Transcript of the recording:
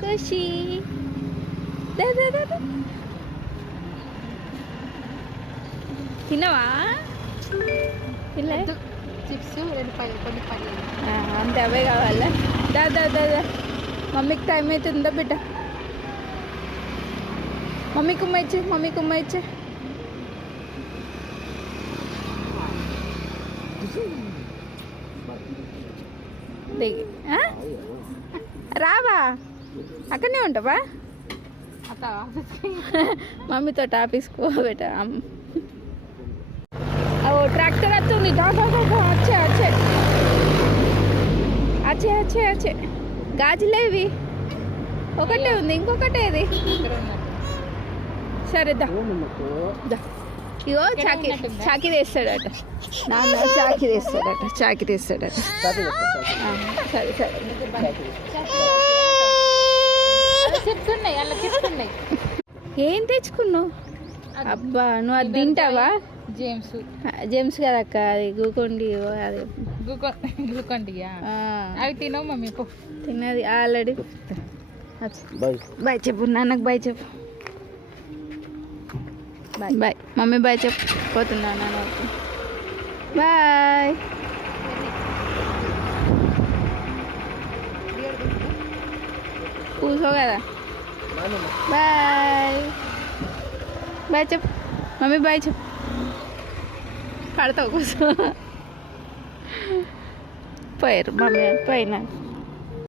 ఖుషి దా దా దా దా. తిన్నావా తినలే చిప్స్ 2 కొన్ని పల్లీలు అంతే అవే కావాలా దా దా దా దా మమ్మీకి టైం అవుతుందా బిడ్డ మమ్మీకి ఉమ్మ ఇచ్చే మమ్మీకి ఉమ్మ ఇచ్చే దిగి రావా అక్కడనే ఉంటావా మమ్మీతో ఆఫీస్కి పోబెట ఓ ట్రాక్టర్ వస్తుంది వచ్చే వచ్చే వచ్చే వచ్చే వచ్చే గాజులేవి ఒకటే ఉంది ఇంకొకటేది సరే దా ఇగో చాకి తెస్తాడట నాన్న చాకి తెస్తాడట సరే సరే చెప్తున్నాయి అలా చెప్తున్నాయి ఏం తెచ్చుకున్నావు అబ్బా నువ్వు అది తింటావా జేమ్స్ కదక్క అది గూకొండి అది గ్లూకొండియా అవి తినవు మమ్మీ పో తిన్నది ఆల్రెడీ బాయ్ చెప్పు నాన్నకు బాయ్ చెప్పు బాయ్ మమ్మీ బాయ్ చెప్పు పోతున్నా నాన్న బాయ్ కూర్చో కదా బాయ్ బాయ్ చెప్పు మమ్మీ బాయ్ చెప్పు పడతావు కూర్చో పోయారు మమ్మీ పోయినా